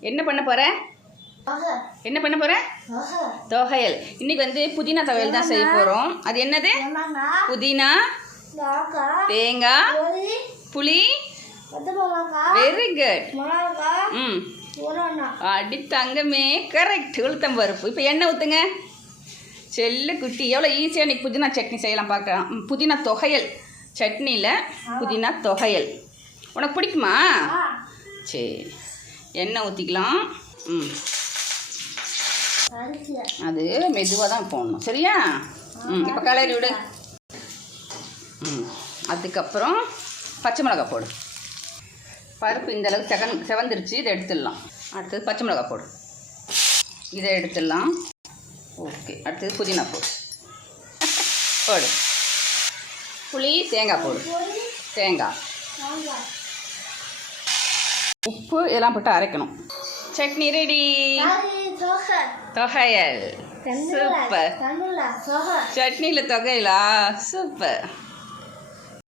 என்ன பண்ண போற? என்ன பண்ண போற? தொகையல். இன்னைக்கு வந்து புதினா துவையல் தான் செய்ய போறோம். அது என்னது? புதினா தேங்காய் புளி வெரி குட். ம். அடி தங்கமே கரெக்ட். உளுத்தம் பருப்பு. இப்போ எண்ணெய் ஊற்றுங்க செல்லு குட்டி. எவ்வளோ ஈஸியாக இன்னைக்கு புதினா சட்னி செய்யலாம் பார்க்கலாம். புதினா தொகையல். சட்னியில் புதினா தொகையல். உனக்கு பிடிக்குமா? சரி. எண்ணெய் ஊற்றிக்கலாம் ம். அது மெதுவாக தான் போடணும். சரியா? ம் இப்போ கலரி விடு. ம் அதுக்கப்புறம் பச்சை மிளகாய் போடு. பருப்பு இந்த அளவுக்கு செகன் செவந்துருச்சு இதை எடுத்துடலாம். அடுத்தது பச்சை மிளகாய் போடு. இதை எடுத்துடலாம். ஓகே அடுத்தது புதினா போடு. போடு. புளி தேங்காய் போடு. தேங்காய். உப்பு இதெல்லாம் போட்டு அரைக்கணும். சட்னி ரெடி தொகையல். சூப்பர். சட்னியில் தொகையலா சூப்பர்.